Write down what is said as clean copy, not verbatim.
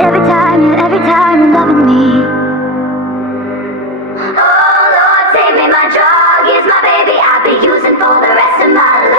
every time you're loving me. Oh Lord, save me, my drug is my baby. I'll be using for the rest of my life.